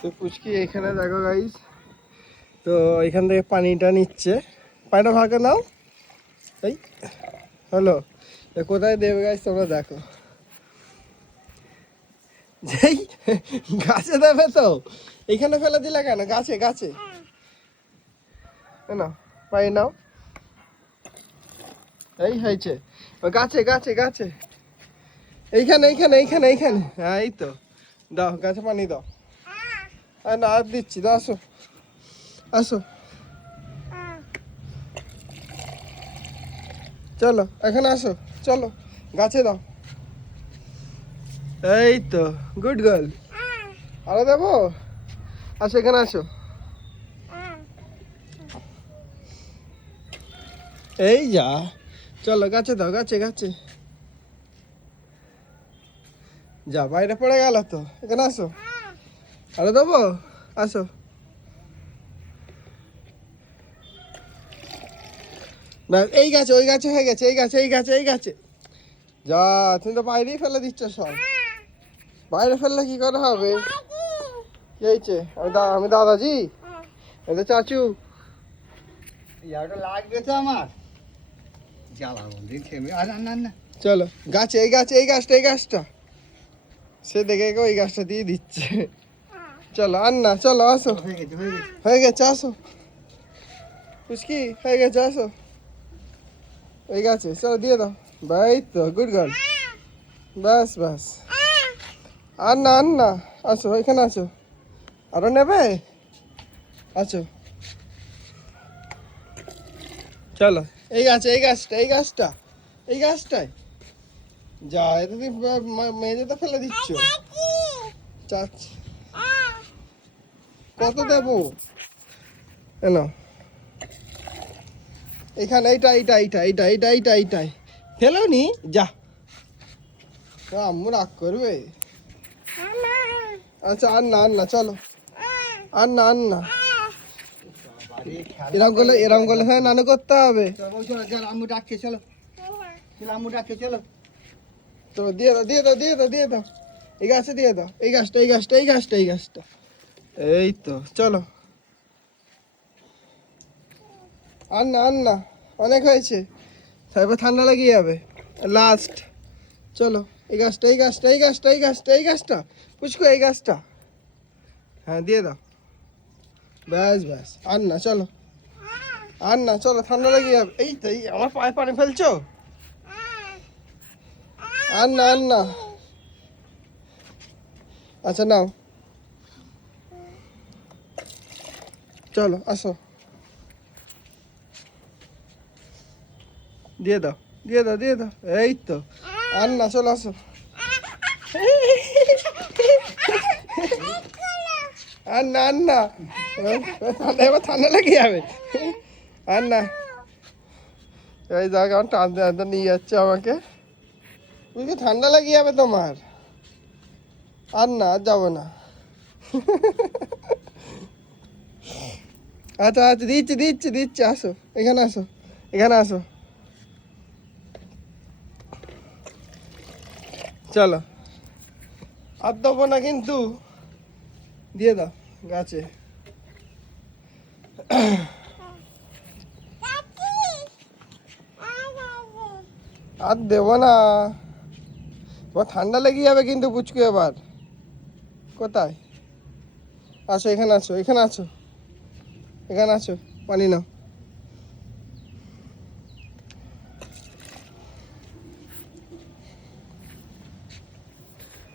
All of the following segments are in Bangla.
তো পুচকি এখানে দেখো গাইস, তো এখান থেকে পানিটা নিচ্ছে। পানিটা ভাগে নাও। এই হলো, কোথায় দেবে গাইস তোমরা দেখো। যেই গাছে দেবে তো, এখানে ফেলে দিলে কেন? গাছে গাছে না, পানি নাও। এই হয়েছে, গাছে গাছে গাছে, এইখানে এইখানে এইখানে এইখানে, হ্যাঁ এই তো। দাও গাছে পানি দাও। না আর দিচ্ছি, দাও আসো আসো, চলো এখানে আসো, চলো গাছে দাও। এই তো, গুড গার্ল। আরো দেবো? আসো এখানে আসো। এই যা, চলো গাছে দাও, গাছে গাছে। যা, বাইরে পড়ে গেল তো, এখানে আসো। আরো দেবো? আসো। না এই গাছে, ওই গাছে হয়ে গেছে, এই গাছে এই গাছে এই গাছে। যা, তুমি তো বাইরেই ফেলে দিচ্ছ সব। বাইরে ফেললে কি করে হবে? কি হয়েছে? আমি দাদাজি, এটা চাচু। ইয়াটা লাগবে তো আমার জ্বালা বন্ধু থেমে আর না না। চলো গাছে, এই গাছে, এই গাছটা, এই গাছটা। সে দেখে ওই গাছটা দিয়ে দিচ্ছে। চলো আর না, চলো আসো। হয়ে গেছে হয়ে গেছে। হয়ে গেছে, আসো পুচকি, হয়ে গেছে, আসো। এই গাছে চলো, দিয়ে দাও। বাই তো, গুড গার্ল। বাস বাস, আর না আর না, আসো এখানে আসো। আরো নেবে? আছো, চলো এই গাছে, এই গাছটা, এই গাছটা, এই গাছটায়। যা, এটা তুমি মেঝে তো ফেলে দিচ্ছ। চাচ্ছি, কত দেবো? এনো, এখানে এইটা এইটা এইটা এইটা এইটা এইটা এইটাই ফেলো নি। যা, আম্মু রাগ করবে। আচ্ছা আর না আর না, চলো আর না আর না। এরম করলে হ্যাঁ নানু করতে হবে। চলো চলো আম্মু ডাকছে, চলো চলো আম্মু ডাকছে, চলো। তো দিয়ে দাও দিয়ে দাও দিয়ে দাও দিয়ে দাও, এই গাছে দিয়ে দাও, এই গাছটা এই গাছটা এই গাছটা এই গাছটা। এই তো, চলো আর না আর না, অনেক হয়েছে, তারপর ঠান্ডা লেগে যাবে। লাস্ট, চলো এই গাছটা এই গাছটা এই গাছটা এই গাছটা এই গাছটা, পুচকু এই গাছটা, হ্যাঁ দিয়ে দাও। ব্যাস ব্যাস, আর না, চলো আর না, চলো ঠান্ডা লেগে যাবে। এই তো, এই আমার পায়ে পানি ফেলছো। আর না আর না, আচ্ছা নাও, চলো আসো, দিয়ে দাও দিয়ে দাও দিয়ে দাও। এই তো, আর না, চলো আসো। আর না আর না, এবার ঠান্ডা লেগে যাবে। আর না, এই জায়গা টানতে টানতে নিয়ে যাচ্ছে আমাকে। বুঝলি, ঠান্ডা লেগে যাবে তোমার। আর না, আর যাবো না। আচ্ছা আচ্ছা, দিচ্ছি দিচ্ছি দিচ্ছি, আসো এখানে আসো, এখানে আসো। চলো, আর দেবো না কিন্তু, দিয়ে দাও গাছে। আর দেবো না, তোমার ঠান্ডা লেগে যাবে কিন্তু পুচকু। এবার কোথায়? আসো এখানে, আসো এখানে, আসো এখানে, আসো পানি নাও।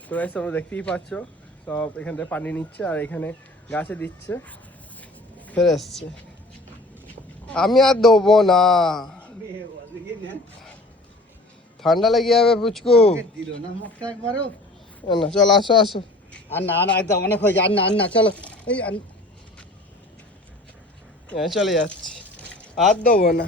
তো গাইস, তোমরা দেখতেই পাচ্ছ, সব এখান থেকে পানি নিচ্ছে আর এখানে গাছে দিচ্ছে, ফেরে এসছে। আমি আর দেবো না, ঠান্ডা লেগে যাবে পুচকু। দিল না মুখটা একবারও। না, চলো আসো আসো। আর না না, একদম অনেক হয়েছে, আর না আর না, চলো। এই চলে যাচ্ছি, আর দেবো না।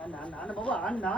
আর না না বাবা, আর না।